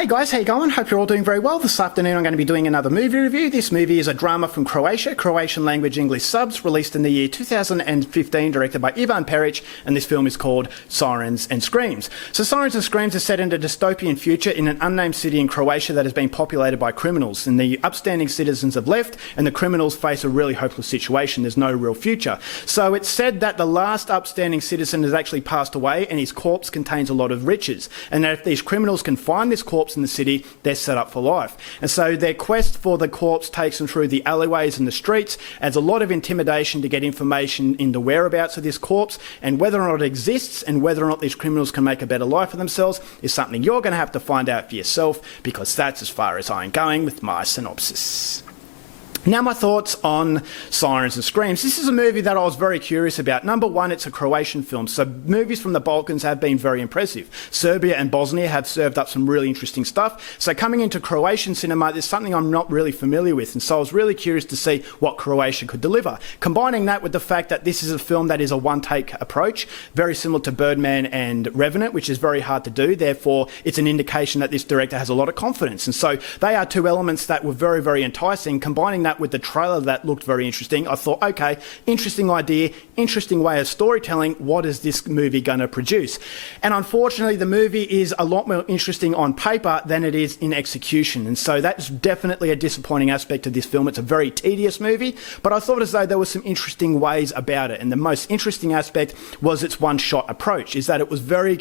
Hey guys, how you going? Hope you're all doing very well. This afternoon I'm going to be doing another movie review. This movie is a drama from Croatia, Croatian language English subs, released in the year 2015, directed by Ivan Peric, and this film is called Sirens and Screams. So Sirens and Screams is set in a dystopian future in an unnamed city in Croatia that has been populated by criminals, and the upstanding citizens have left and the criminals face a really hopeless situation. There's no real future. So it's said that the last upstanding citizen has actually passed away and his corpse contains a lot of riches, and that if these criminals can find this corpse in the city, they're set up for life. And so their quest for the corpse takes them through the alleyways and the streets, adds a lot of intimidation to get information in the whereabouts of this corpse, and whether or not it exists and whether or not these criminals can make a better life for themselves is something you're going to have to find out for yourself, because that's as far as I'm going with my synopsis. Now my thoughts on Sirens and Screams. This is a movie that I was very curious about. Number one, it's a Croatian film, so movies from the Balkans have been very impressive. Serbia and Bosnia have served up some really interesting stuff. So coming into Croatian cinema, there's something I'm not really familiar with, and so I was really curious to see what Croatia could deliver. Combining that with the fact that this is a film that is a one-take approach, very similar to Birdman and Revenant, which is very hard to do. Therefore, it's an indication that this director has a lot of confidence. And so they are two elements that were very, very enticing. Combining that with the trailer that looked very interesting, I thought, okay, interesting idea, interesting way of storytelling. What is this movie going to produce? And unfortunately, the movie is a lot more interesting on paper than it is in execution. And so that's definitely a disappointing aspect of this film. It's a very tedious movie, but I thought as though there were some interesting ways about it. And the most interesting aspect was its one-shot approach, is that it was very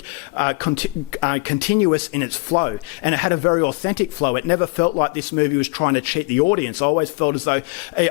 continuous in its flow, and it had a very authentic flow. It never felt like this movie was trying to cheat the audience. I always felt as though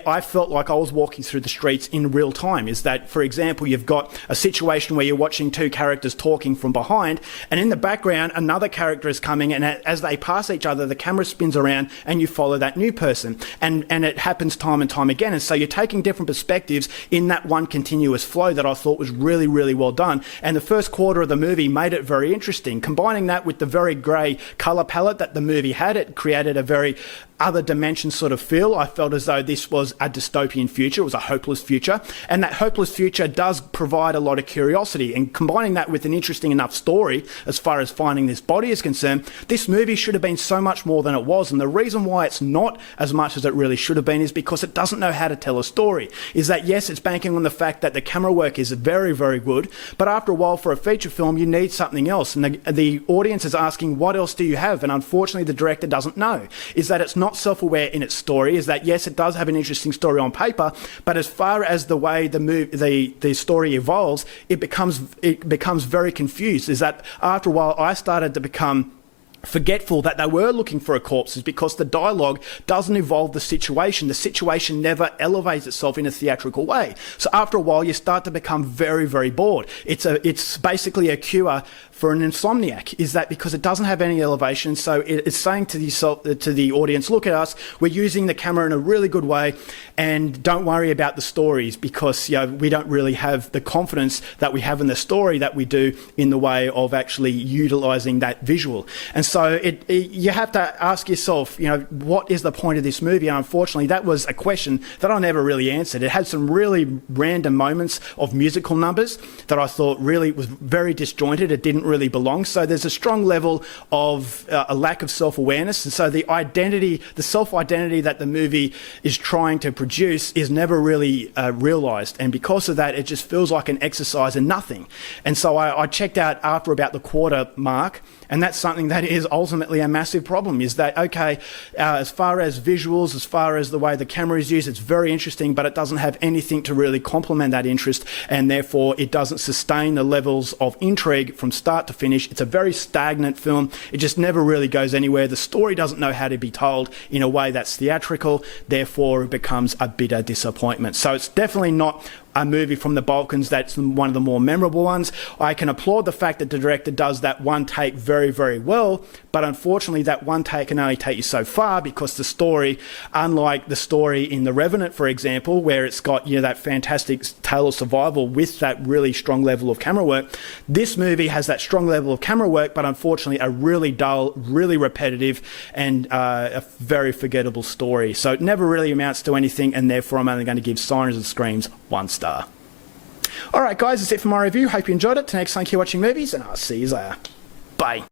I felt like I was walking through the streets in real time. Is that, for example, you've got a situation where you're watching two characters talking from behind, and in the background another character is coming, and as they pass each other the camera spins around and you follow that new person, and it happens time and time again. And so you're taking different perspectives in that one continuous flow that I thought was really, really well done. And the first quarter of the movie made it very interesting. Combining that with the very grey colour palette that the movie had, it created a very other dimension sort of feel. I felt as though this was a dystopian future. It was a hopeless future, and that hopeless future does provide a lot of curiosity. And combining that with an interesting enough story as far as finding this body is concerned, this movie should have been so much more than it was. And the reason why it's not as much as it really should have been is because it doesn't know how to tell a story. Is that, yes, it's banking on the fact that the camera work is very, very good, but after a while for a feature film you need something else, and the audience is asking, what else do you have? And unfortunately the director doesn't know. Is that it's not self-aware in its story, is that yes, it does have an interesting story on paper, but as far as the way the story evolves, it becomes very confused. Is that after a while I started to become forgetful that they were looking for a corpse, is because the dialogue doesn't evolve the situation. The situation never elevates itself in a theatrical way. So after a while you start to become very, very bored. It's basically a cure for an insomniac, is that because it doesn't have any elevation. So it's saying to the audience, look at us, we're using the camera in a really good way, and don't worry about the stories, because we don't really have the confidence that we have in the story that we do in the way of actually utilising that visual. And so you have to ask yourself, what is the point of this movie? And unfortunately, that was a question that I never really answered. It had some really random moments of musical numbers that I thought really was very disjointed. It didn't really belong. So there's a strong level of a lack of self-awareness. And so the self-identity that the movie is trying to produce is never really realised. And because of that, it just feels like an exercise in nothing. And so I checked out after about the quarter mark, and that's something that is ultimately a massive problem, is that, okay, as far as visuals, as far as the way the camera is used, it's very interesting, but it doesn't have anything to really complement that interest, and therefore it doesn't sustain the levels of intrigue from start to finish. It's a very stagnant film. It just never really goes anywhere. The story doesn't know how to be told in a way that's theatrical, therefore it becomes a bitter disappointment. So it's definitely not a movie from the Balkans that's one of the more memorable ones. I can applaud the fact that the director does that one take very, very well, but unfortunately that one take can only take you so far, because the story, unlike the story in The Revenant, for example, where it's got that fantastic tale of survival with that really strong level of camera work, this movie has that strong level of camera work, but unfortunately a really dull, really repetitive, and a very forgettable story. So it never really amounts to anything, and therefore I'm only going to give Sirens and Screams 1 star. Alright guys, that's it for my review. Hope you enjoyed it. Till next time, keep watching movies, and I'll see you later. Bye.